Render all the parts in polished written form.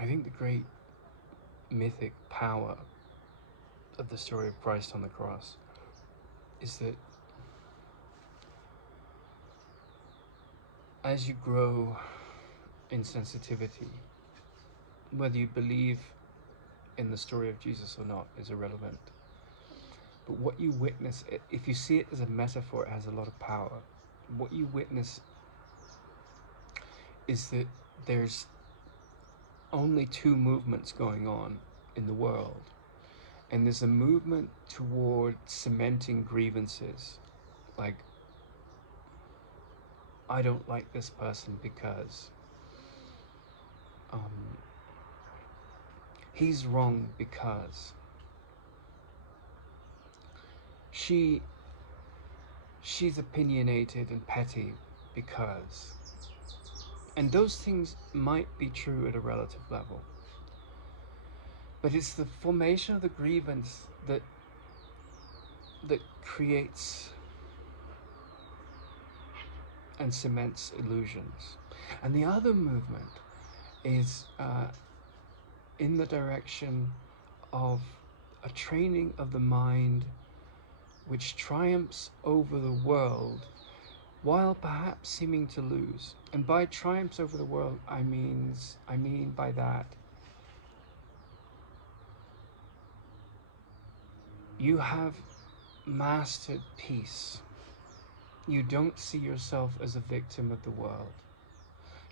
I think the great mythic power of the story of Christ on the cross is that as you grow in sensitivity, whether you believe in the story of Jesus or not is irrelevant. But what you witness, if you see it as a metaphor, it has a lot of power. What you witness is that there's only two movements going on in the world. And there's a movement toward cementing grievances. Like, I don't like this person because he's wrong because she's opinionated and petty because. And those things might be true at a relative level. But it's the formation of the grievance that creates and cements illusions. And the other movement is in the direction of a training of the mind which triumphs over the world while perhaps seeming to lose. And by triumphs over the world, I mean by that, you have mastered peace. You don't see yourself as a victim of the world.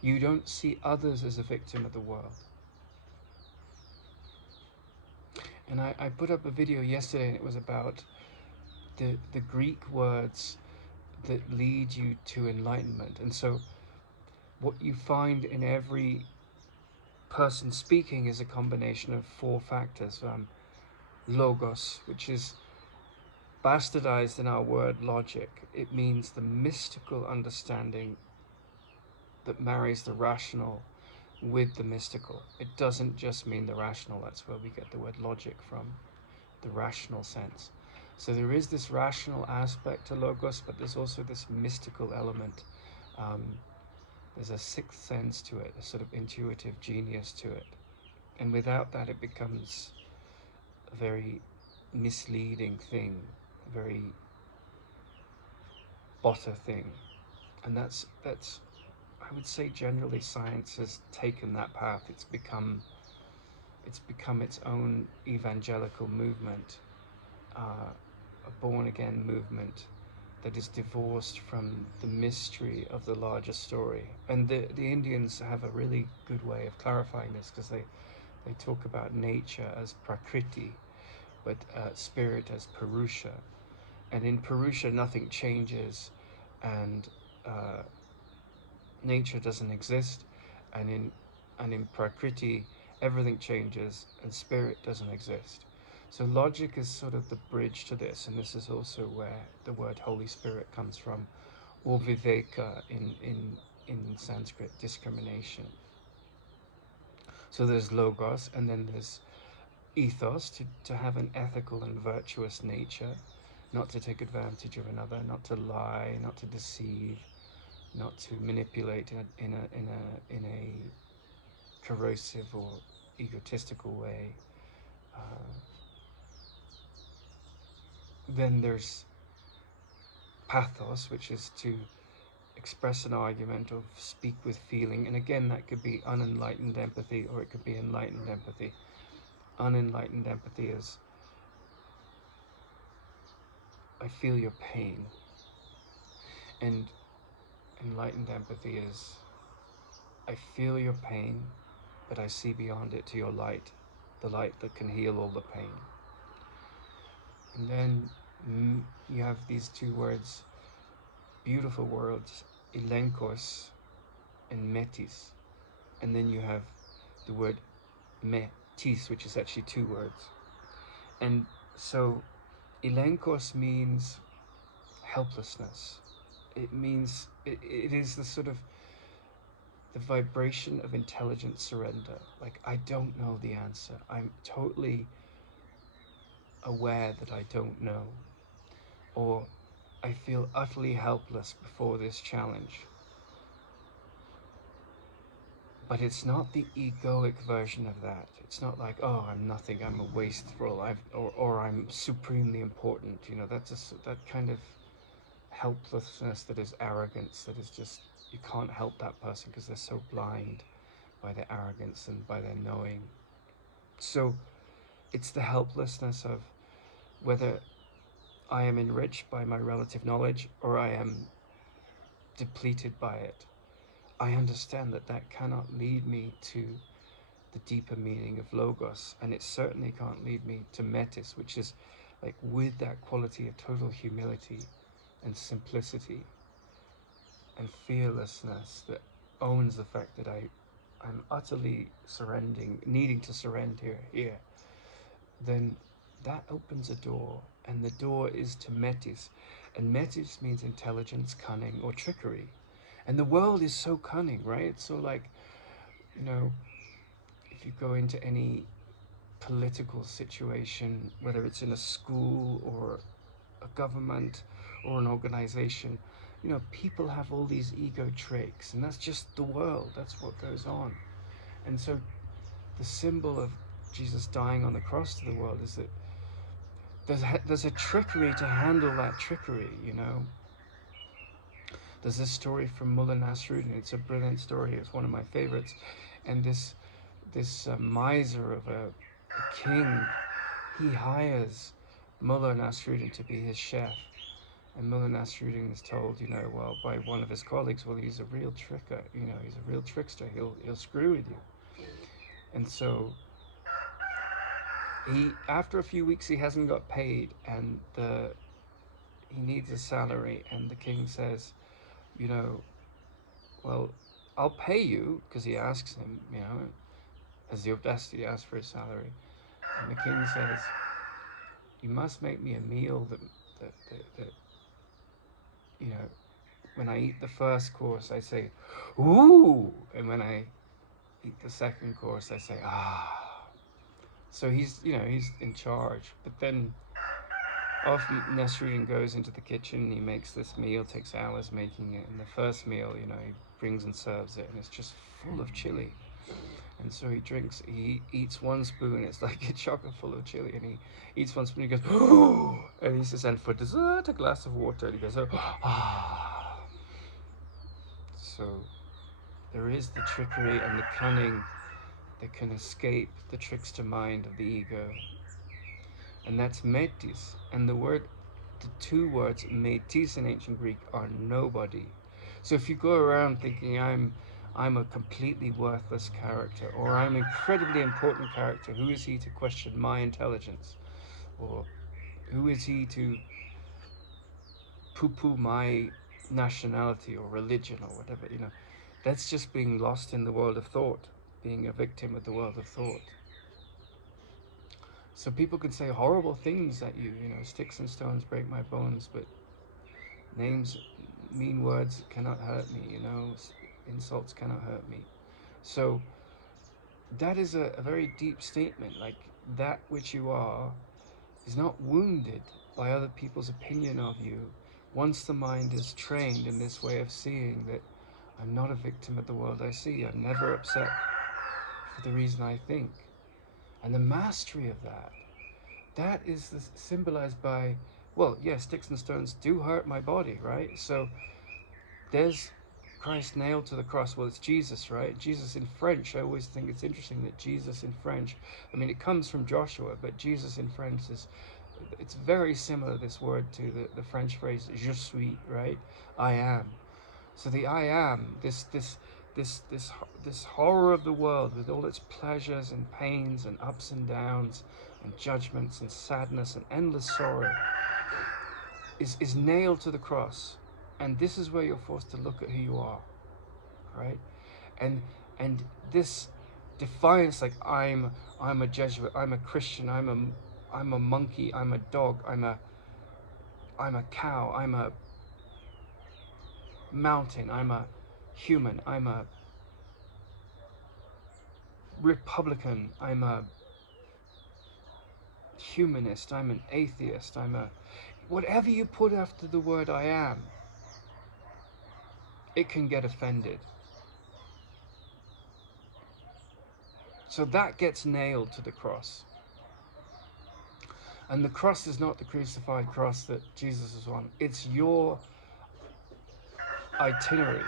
You don't see others as a victim of the world. And I put up a video yesterday, and it was about the Greek words that lead you to enlightenment. And so what you find in every person speaking is a combination of four factors. Logos, which is bastardized in our word logic. It means the mystical understanding that marries the rational with the mystical. It doesn't just mean the rational. That's where we get the word logic from, the rational sense. So there is this rational aspect to Logos, but there's also this mystical element. There's a sixth sense to it, a sort of intuitive genius to it. And without that, it becomes a very misleading thing, a very botter thing. And that's I would say generally science has taken that path. It's become its own evangelical movement, a born-again movement that is divorced from the mystery of the larger story. And the Indians have a really good way of clarifying this, because they talk about nature as prakriti, but spirit as purusha. And in purusha, nothing changes, and nature doesn't exist. And in prakriti, everything changes, and spirit doesn't exist. So logic is sort of the bridge to this, and this is also where the word Holy Spirit comes from, or viveka in Sanskrit, discrimination. So there's logos, and then there's ethos, to have an ethical and virtuous nature, not to take advantage of another, not to lie, not to deceive, not to manipulate in a corrosive or egotistical way. Then there's pathos, which is to express an argument or speak with feeling. And again, that could be unenlightened empathy, or it could be enlightened empathy. Unenlightened empathy is, I feel your pain. And enlightened empathy is, I feel your pain, but I see beyond it to your light, the light that can heal all the pain. And then you have these two words, beautiful words, elenkos and metis. And then you have the word metis, which is actually two words. And so elenkos means helplessness. It means, it is the sort of the vibration of intelligent surrender. Like, I don't know the answer. I'm totally aware that I don't know. Or I feel utterly helpless before this challenge. But it's not the egoic version of that. It's not like, oh, I'm nothing, I'm a wasteful, or I'm supremely important. You know, that kind of helplessness, that is arrogance, that is just, you can't help that person because they're so blind by their arrogance and by their knowing. So it's the helplessness of whether I am enriched by my relative knowledge or I am depleted by it. I understand that that cannot lead me to the deeper meaning of Logos, and it certainly can't lead me to Metis, which is like with that quality of total humility and simplicity and fearlessness that owns the fact that I'm utterly needing to surrender here, then that opens a door, and the door is to Metis. And Metis means intelligence, cunning, or trickery. And the world is so cunning, right? It's so like, you know, if you go into any political situation, whether it's in a school or a government or an organization, you know, people have all these ego tricks, and that's just the world. That's what goes on. And so the symbol of Jesus dying on the cross to the world is that there's a trickery to handle that trickery, you know. There's this story from Mullah Nasruddin. It's a brilliant story. It's one of my favorites. And this miser of a king, he hires Mullah Nasruddin to be his chef. And Mullah Nasruddin is told, you know, well, by one of his colleagues, well, he's a real tricker. You know, he's a real trickster. He'll screw with you. And so after a few weeks, he hasn't got paid, and he needs a salary. And the king says, you know, well, I'll pay you, because he asks him, you know, as the audacity asks for his salary. And the king says, you must make me a meal that you know, when I eat the first course, I say, ooh, and when I eat the second course, I say, ah. So he's in charge. But then often Nasruddin goes into the kitchen, he makes this meal, takes hours making it, and the first meal, you know, he brings and serves it, and it's just full of chili. And so he eats one spoon, it's like a chocolate full of chili, and he eats one spoon, he goes, oh, and he says, and for dessert, a glass of water, and he goes, oh, ah. So there is the trickery and the cunning that can escape the trickster mind of the ego. And that's metis. And the two words metis in ancient Greek are nobody. So if you go around thinking I'm a completely worthless character, or I'm an incredibly important character, who is he to question my intelligence? Or who is he to poo-poo my nationality or religion or whatever, you know? That's just being lost in the world of thought, being a victim of the world of thought. So people can say horrible things at you, you know, sticks and stones break my bones, but mean words cannot hurt me, you know, insults cannot hurt me. So that is a very deep statement, like that which you are is not wounded by other people's opinion of you once the mind is trained in this way of seeing that I'm not a victim of the world I see. I'm never upset for the reason I think. And the mastery of that is symbolized by, well, yes, sticks and stones do hurt my body, right? So there's Christ nailed to the cross. Well, it's Jesus, right? Jesus in French, I always think it's interesting that Jesus in French, I mean, it comes from Joshua, but Jesus in French it's very similar, this word, to the French phrase, je suis, right? I am. So the I am, this horror of the world with all its pleasures and pains and ups and downs and judgments and sadness and endless sorrow is nailed to the cross. And this is where you're forced to look at who you are, right? And this defiance, like I'm a Jesuit, I'm a Christian, I'm a monkey, I'm a dog, I'm a cow, I'm a mountain, I'm a human, I'm a Republican, I'm a humanist, I'm an atheist, I'm a... Whatever you put after the word I am, it can get offended. So that gets nailed to the cross. And the cross is not the crucified cross that Jesus was on. It's your itinerary,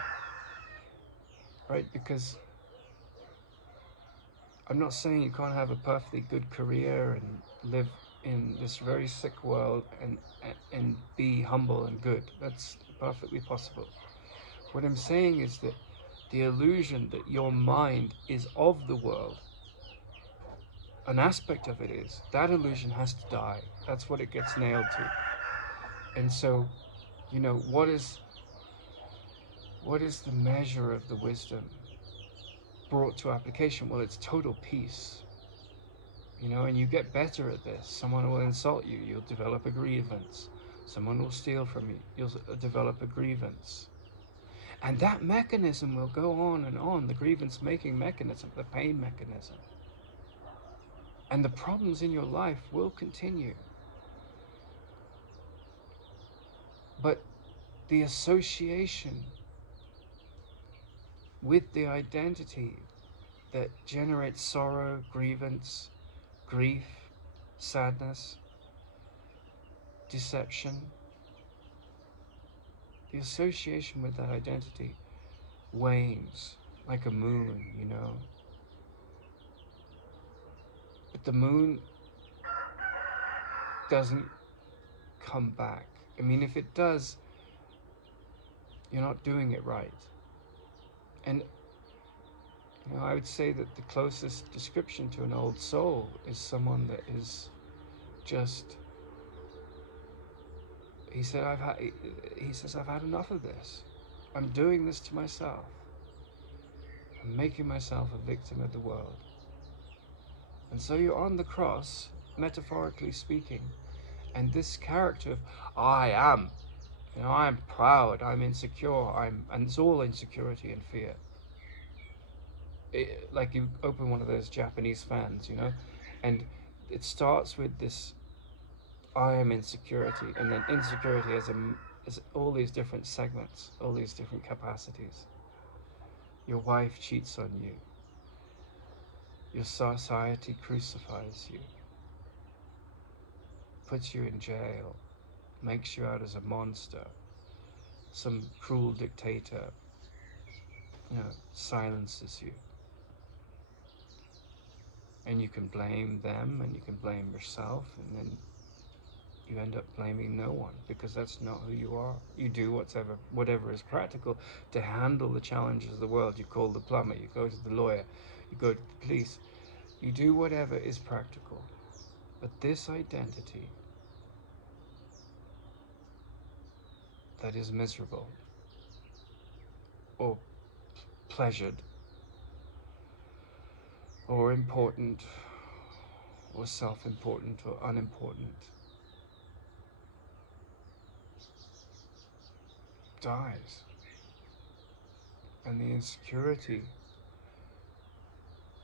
right? Because I'm not saying you can't have a perfectly good career and live in this very sick world and be humble and good. That's perfectly possible. What I'm saying is that the illusion that your mind is of the world, an aspect of it is, that illusion has to die. That's what it gets nailed to. And so, you know, what is the measure of the wisdom brought to application? Well, it's total peace. You know, and you get better at this. Someone will insult you, you'll develop a grievance. Someone will steal from you, you'll develop a grievance. And that mechanism will go on, the grievance making mechanism, the pain mechanism. And the problems in your life will continue. But the association with the identity that generates sorrow, grievance, grief, sadness, deception, the association with that identity wanes like a moon, you know. But the moon doesn't come back. I mean, if it does, you're not doing it right. And you know, I would say that the closest description to an old soul is someone that is just, he says, I've had enough of this. I'm doing this to myself. I'm making myself a victim of the world. And so you're on the cross, metaphorically speaking, and this character of, I am, you know, I'm proud, I'm insecure, and it's all insecurity and fear. Like you open one of those Japanese fans, you know, and it starts with this, I am insecurity, and then insecurity has all these different segments, all these different capacities. Your wife cheats on you. Your society crucifies you, puts you in jail, makes you out as a monster. Some cruel dictator, you know, silences you. And you can blame them and you can blame yourself, and then you end up blaming no one, because that's not who you are. You do whatever is practical to handle the challenges of the world. You call the plumber, you go to the lawyer, you go to the police. You do whatever is practical. But this identity that is miserable or pleasured or important or self-important or unimportant dies. And the insecurity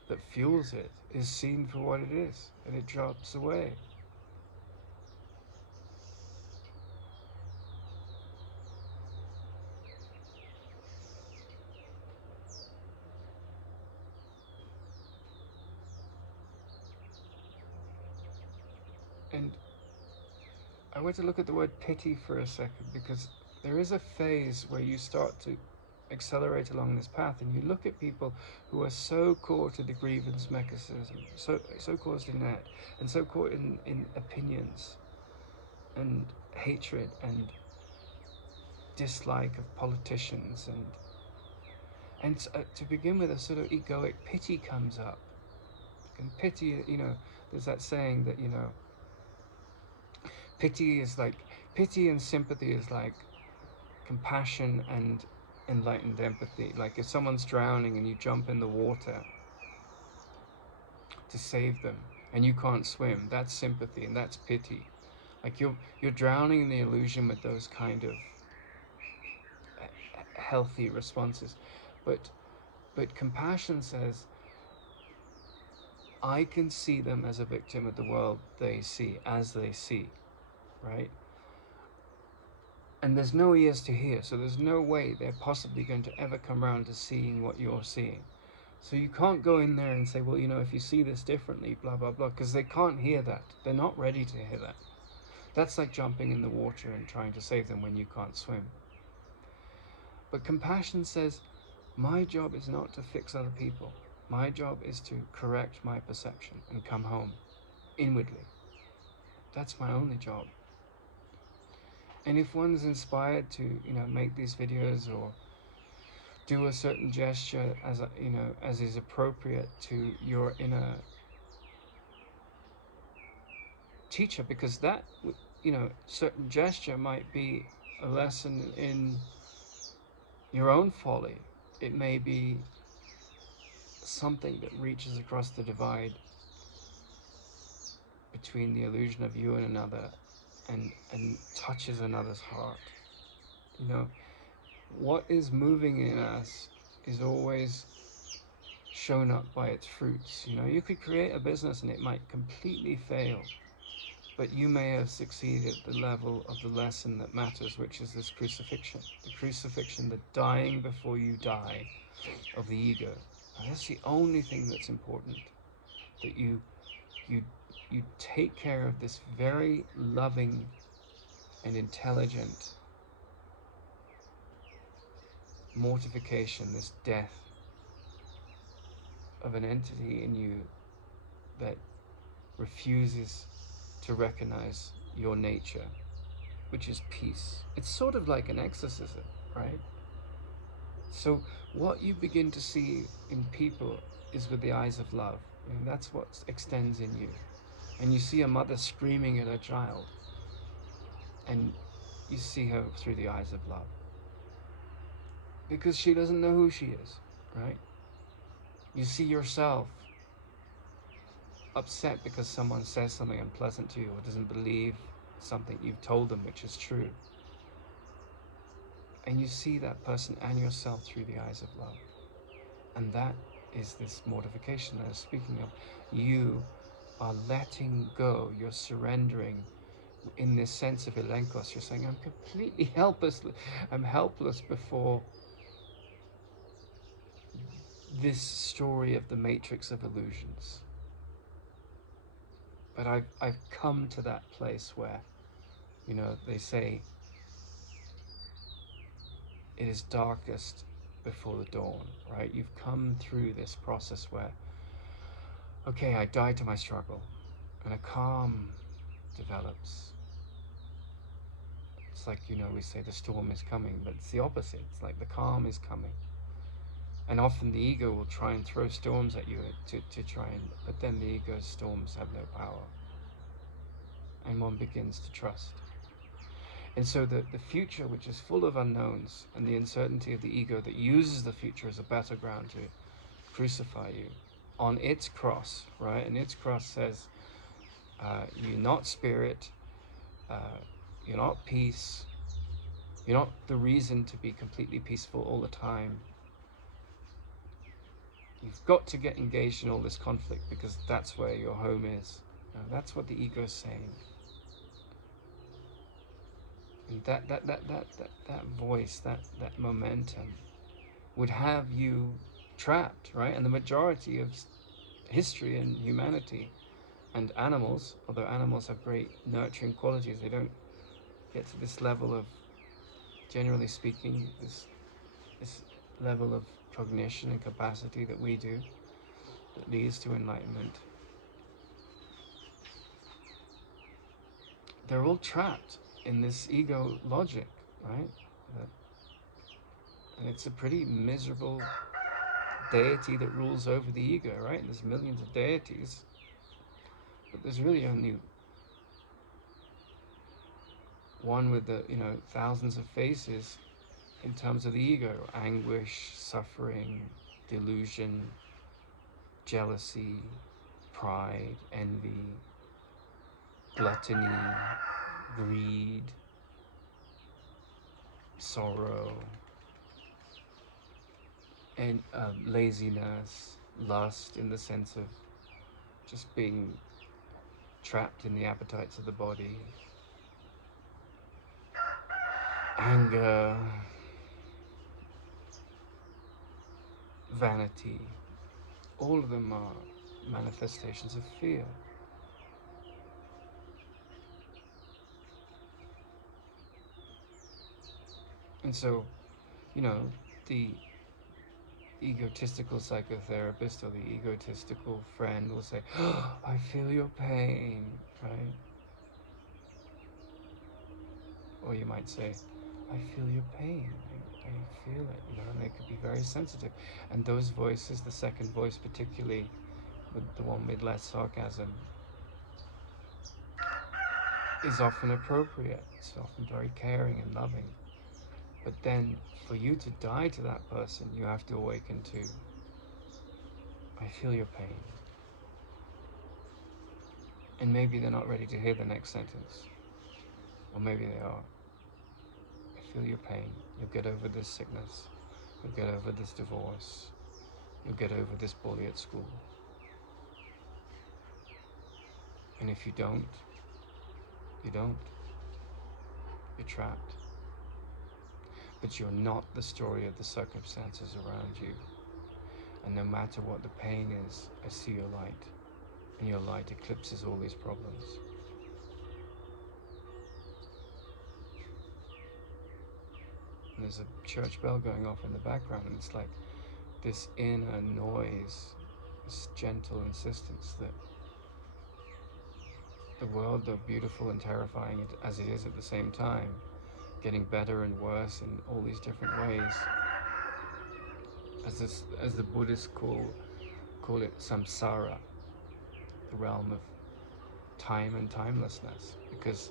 that fuels it is seen for what it is, and it drops away. And I want to look at the word pity for a second, because there is a phase where you start to accelerate along this path, and you look at people who are so caught to the grievance mechanism, so caught in that, and so caught in opinions and hatred and dislike of politicians, and to begin with, a sort of egoic pity comes up. And pity, you know, there's that saying that, you know, pity and sympathy is like compassion and enlightened empathy. Like if someone's drowning and you jump in the water to save them and you can't swim, that's sympathy and that's pity. Like you're drowning in the illusion with those kind of healthy responses. But compassion says, I can see them as a victim of the world they see, as they see, right? And there's no ears to hear, so there's no way they're possibly going to ever come around to seeing what you're seeing. So you can't go in there and say, well, if you see this differently, blah, blah, blah, because they can't hear that. They're not ready to hear that. That's like jumping in the water and trying to save them when you can't swim. But compassion says, my job is not to fix other people. My job is to correct my perception and come home inwardly. That's my only job. And if one's inspired to, make these videos or do a certain gesture as is appropriate to your inner teacher, because that, certain gesture might be a lesson in your own folly. It may be something that reaches across the divide between the illusion of you and another and touches another's heart. What is moving in us is always shown up by its fruits. You could create a business and it might completely fail, but you may have succeeded at the level of the lesson that matters, which is this crucifixion. The crucifixion, the dying before you die of the ego. And that's the only thing that's important, that you take care of this very loving and intelligent mortification, this death of an entity in you that refuses to recognize your nature, which is peace. It's sort of like an exorcism, right? So what you begin to see in people is with the eyes of love. That's what extends in you. And you see a mother screaming at her child, and you see her through the eyes of love. Because she doesn't know who she is, right? You see yourself upset because someone says something unpleasant to you or doesn't believe something you've told them, which is true. And you see that person and yourself through the eyes of love. And that is this mortification that I was speaking of. You are letting go, you're surrendering in this sense of elenkos. You're saying, I'm completely helpless. I'm helpless before this story of the matrix of illusions. But I've come to that place where, they say, it is darkest before the dawn, right? You've come through this process where, okay, I die to my struggle, and a calm develops. It's like, we say the storm is coming, but it's the opposite. It's like the calm is coming. And often the ego will try and throw storms at you to try and, but then the ego's storms have no power. And one begins to trust. And so the future, which is full of unknowns, and the uncertainty of the ego that uses the future as a battleground to crucify you on its cross, right? And its cross says, you're not spirit, you're not peace, you're not the reason to be completely peaceful all the time. You've got to get engaged in all this conflict because that's where your home is. That's what the ego is saying. And that voice, that momentum would have you trapped, right? And the majority of history and humanity and animals, although animals have great nurturing qualities, they don't get to this level of, generally speaking, this level of cognition and capacity that we do, that leads to enlightenment. They're all trapped in this ego logic, right? And it's a pretty miserable deity that rules over the ego, right? There's millions of deities, but there's really only one with the, thousands of faces in terms of the ego: anguish, suffering, delusion, jealousy, pride, envy, gluttony, greed, sorrow, and laziness, lust, in the sense of just being trapped in the appetites of the body, anger, vanity, all of them are manifestations of fear. And so, you know, the egotistical psychotherapist or the egotistical friend will say, oh, I feel your pain, right? Or you might say, I feel your pain, I feel it, you know, and they could be very sensitive. And those voices, the second voice particularly, with the one with less sarcasm, is often appropriate. It's often very caring and loving. But then for you to die to that person, you have to awaken to, I feel your pain. And maybe they're not ready to hear the next sentence. Or maybe they are. I feel your pain. You'll get over this sickness. You'll get over this divorce. You'll get over this bully at school. And if you don't, you don't. You're trapped. But you're not the story of the circumstances around you. And no matter what the pain is, I see your light. And your light eclipses all these problems. And there's a church bell going off in the background, and it's like this inner noise, this gentle insistence that the world, though beautiful and terrifying as it is at the same time, getting better and worse in all these different ways, as the Buddhists call it samsara, the realm of time and timelessness, because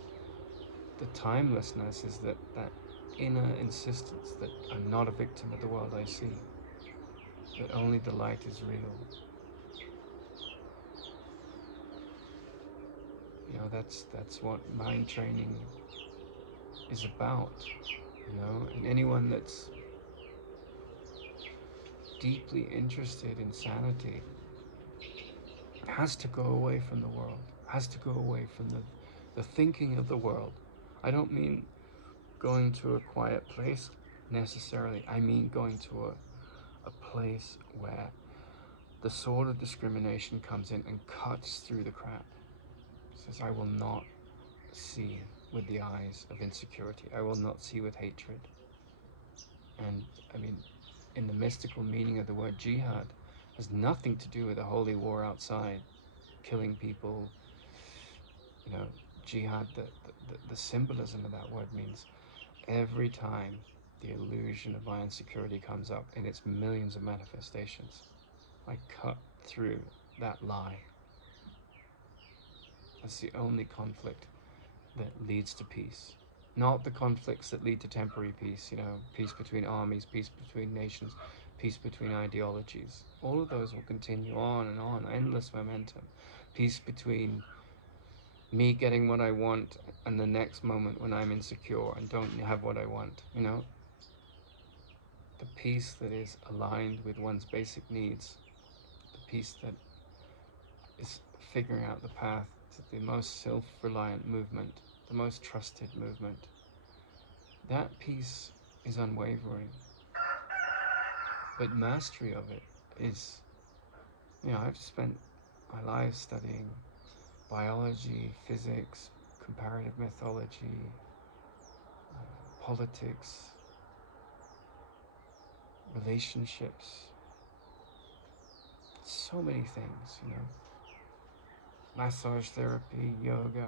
the timelessness is that inner insistence that I'm not a victim of the world I see, that only the light is real. You know, that's what mind training is about, you know, and anyone that's deeply interested in sanity has to go away from the world, has to go away from the thinking of the world. I don't mean going to a quiet place necessarily. I mean going to a place where the sword of discrimination comes in and cuts through the crap. It says, I will not see with the eyes of insecurity. I will not see with hatred. And I mean, in the mystical meaning of the word jihad, has nothing to do with a holy war outside, killing people. You know, jihad, the symbolism of that word means every time the illusion of my insecurity comes up in its millions of manifestations, I cut through that lie. That's the only conflict that leads to peace. Not the conflicts that lead to temporary peace, you know, peace between armies, peace between nations, peace between ideologies. All of those will continue on and on, endless momentum. Peace between me getting what I want and the next moment when I'm insecure and don't have what I want, you know. The peace that is aligned with one's basic needs, the peace that is figuring out the path to the most self-reliant movement, the most trusted movement. That peace is unwavering. But mastery of it is, you know, I've spent my life studying biology, physics, comparative mythology, politics, relationships, so many things, you know, massage therapy, yoga.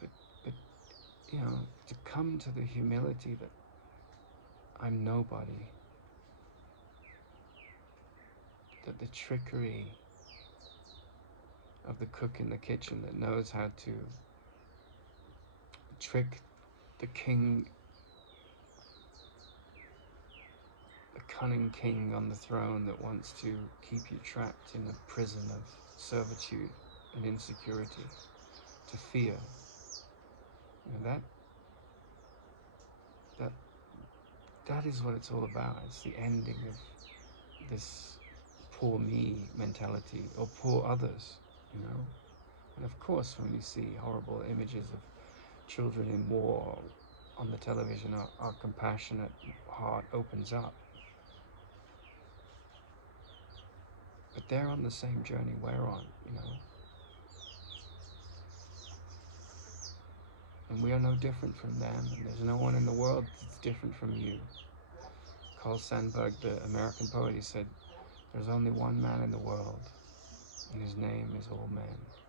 But you know, to come to the humility that I'm nobody, that the trickery of the cook in the kitchen that knows how to trick the king, the cunning king on the throne that wants to keep you trapped in a prison of servitude and insecurity, to fear. You know, that is what it's all about. It's the ending of this poor me mentality, or poor others, you know. And of course, when we see horrible images of children in war on the television, our compassionate heart opens up. they're on the same journey we're on, you know. And we are no different from them, and there's no one in the world that's different from you. Carl Sandburg, the American poet, he said, there's only one man in the world, and his name is all men.